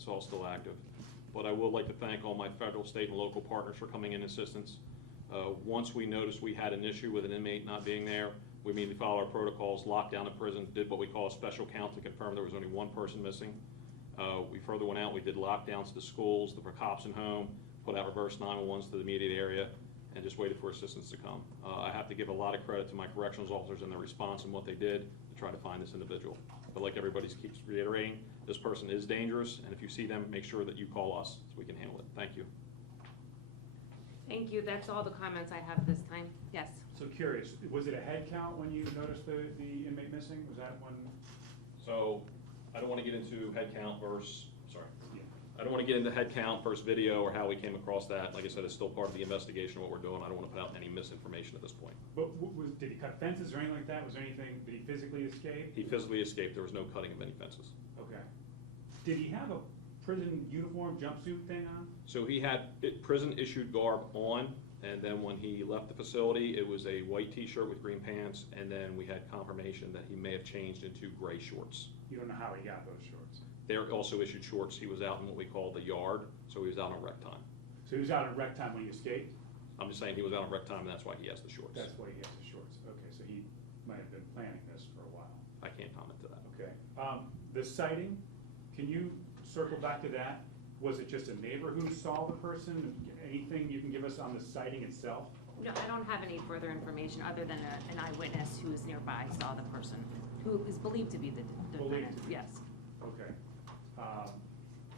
It's all still active. But I would like to thank all my federal, state, and local partners for coming in assistance. Once we noticed we had an issue with an inmate not being there, we immediately followed our protocols, locked down the prison, did what we call a special count to confirm there was only one person missing. We further went out, we did lockdowns to the schools, the Procopson home, put out reverse 911s to the immediate area, and just waited for assistance to come. I have to give a lot of credit to my corrections officers and their response and what they did to try to find this individual. But like everybody keeps reiterating, this person is dangerous, and if you see them, make sure that you call us so we can handle it. Thank you. Thank you. That's all the comments I have this time. Yes. So curious, was it a head count when you noticed the inmate missing? Was that when? So I don't want to get into head count versus, sorry. Yeah. I don't want to get into head count versus video or how we came across that. Like I said, it's still part of the investigation of what we're doing. I don't want to put out any misinformation at this point. But did he cut fences or anything like that? Was there anything, did he physically escape? He physically escaped. There was no cutting of any fences. Okay. Did he have a prison uniform jumpsuit thing on? So he had prison issued garb on, and then when he left the facility, it was a white t-shirt with green pants, and then we had confirmation that he may have changed into gray shorts. You don't know how he got those shorts. They're also issued shorts. He was out in what we call the yard, so he was out on rec time. So he was out at rec time when he escaped? I'm just saying he was out on rec time, and that's why he has the shorts. That's why he has the shorts. Okay, so he might have been planning this for a while. I can't comment to that. Okay. The sighting, can you circle back to that? Was it just a neighbor who saw the person? Anything you can give us on the sighting itself? No, I don't have any further information other than an eyewitness who is nearby saw the person, who is believed to be the Believed defendant. to be. Yes. Okay. Let's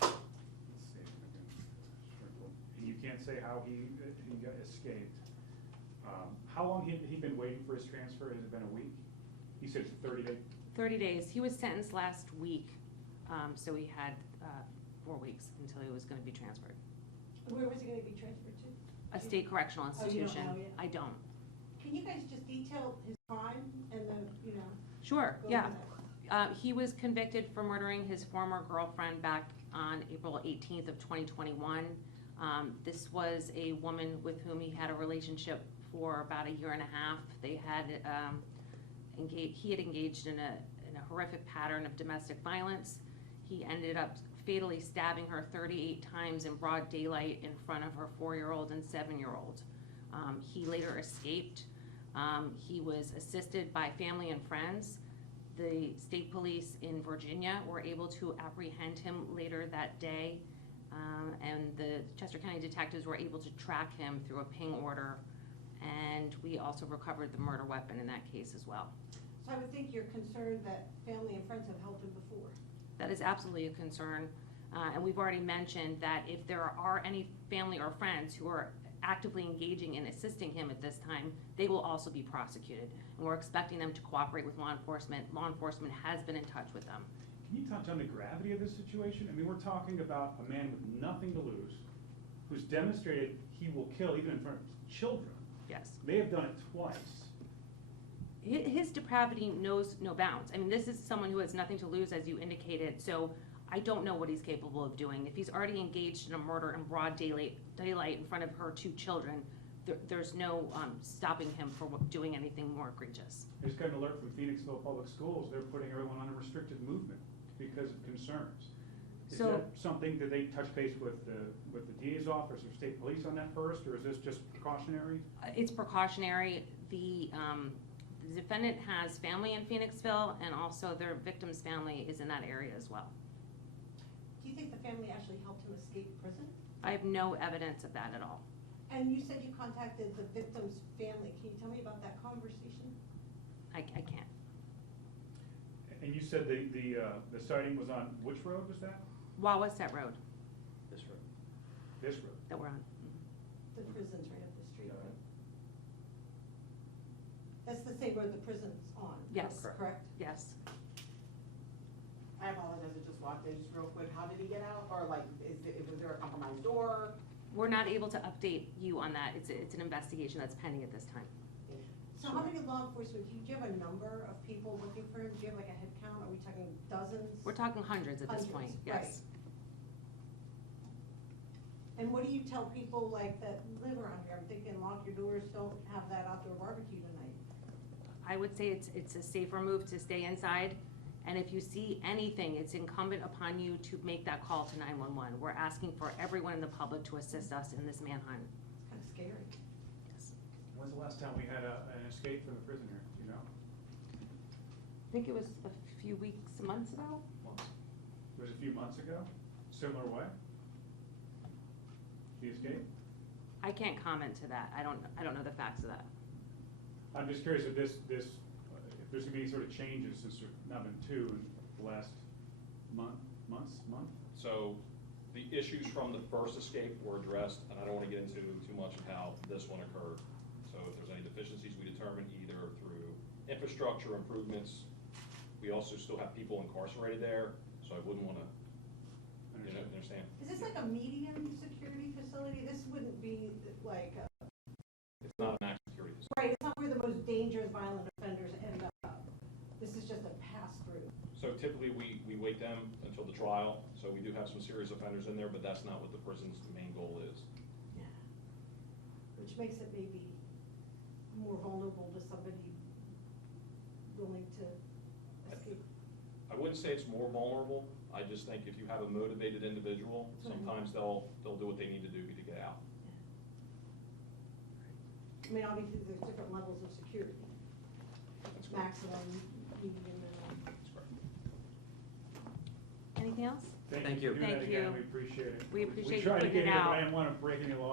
see if I can circle. And you can't say how he got escaped. How long had he been waiting for his transfer? Has it been a week? He said 30 days. 30 days. He was sentenced last week, so he had 4 weeks until he was going to be transferred. Where was he gonna be transferred to? A state correctional Oh, you don't institution. know yet? I don't. Can you guys just detail his crime and then, you know? Sure, go yeah. over that? He was convicted for murdering his former girlfriend back on April 18th of 2021. This was a woman with whom he had a relationship for about a year and a half. They had he had engaged in a horrific pattern of domestic violence. He ended up fatally stabbing her 38 times in broad daylight in front of her 4-year-old and 7-year-old. He later escaped. He was assisted by family and friends. The state police in Virginia were able to apprehend him later that day, and the Chester County detectives were able to track him through a ping order, and we also recovered the murder weapon in that case as well. So I would think you're concerned that family and friends have helped him before. That is absolutely a concern, and we've already mentioned that if there are any family or friends who are actively engaging in assisting him at this time, they will also be prosecuted. And we're expecting them to cooperate with law enforcement. Law enforcement has been in touch with them. Can you touch on the gravity of this situation? I mean, we're talking about a man with nothing to lose, who's demonstrated he will kill even in front of children. Yes. May have done it twice. His depravity knows no bounds. I mean, this is someone who has nothing to lose, as you indicated, so I don't know what he's capable of doing. If he's already engaged in a murder in broad daylight in front of her 2 children, there's no stopping him from doing anything more egregious. I just got an alert from Phoenixville Public Schools. They're putting everyone on a restricted movement because of concerns. Is So- that something, did they touch base with the DA's office or state police on that first, or is this just precautionary? It's precautionary. The defendant has family in Phoenixville, and also their victim's family is in that area as well. Do you think the family actually helped him escape prison? I have no evidence of that at all. And you said you contacted the victim's family. Can you tell me about that conversation? I can't. And you said the sighting was on which road was that? Wawasset Road This room. This road. that we're on. The prison's right up the street, right? That's the same road the prison's on? Yes. Correct? Yes. I apologize, I just walked in, just real quick, how did he get out, or like, was there a compromised door? We're not able to update you on that. It's an investigation that's pending at this time. So how many law enforcement, do you have a number of people looking for him? Do you have like a head count? Are we talking dozens? We're talking hundreds at this point, Hundreds, yes. And what do you tell people like that live around here? I'm thinking lock your doors, don't have that outdoor barbecue tonight. I would say it's a safer move to stay inside. And if you see anything, it's incumbent upon you to make that call to 911. We're asking for everyone in the public to assist us in this manhunt. It's kind of scary. When's the last time we had an escape from the prison here, do you know? I think it was a few weeks, months ago. It was a few months ago, similar way? The escape? I can't comment to that. I don't know the facts of that. I'm just curious if if there's gonna be any sort of changes, since there's not been two in the last month? So the issues from the first escape were addressed, and I don't want to get into too much of how this one occurred. So if there's any deficiencies, we determine either through infrastructure improvements. We also still have people incarcerated there, so I wouldn't want to, understand. Is this like a medium security facility? This wouldn't be like, It's not a max security facility. right, it's not where the most dangerous violent offenders end up. This is just a pass-through. So typically, we wait them until the trial, so we do have some serious offenders in there, but that's not what the prison's main goal is. Yeah. Which makes it maybe more vulnerable to somebody willing to escape. I wouldn't say it's more vulnerable. I just think if you have a motivated individual, sometimes they'll do what they need to do to get out. I mean, obviously, there's different levels of security. That's correct. Maximum, medium, and That's correct. Anything else? Thank Thank you. you for doing that Thank again, you. we appreciate it. We appreciate you tried to putting get it here, but out. I didn't want to break any laws.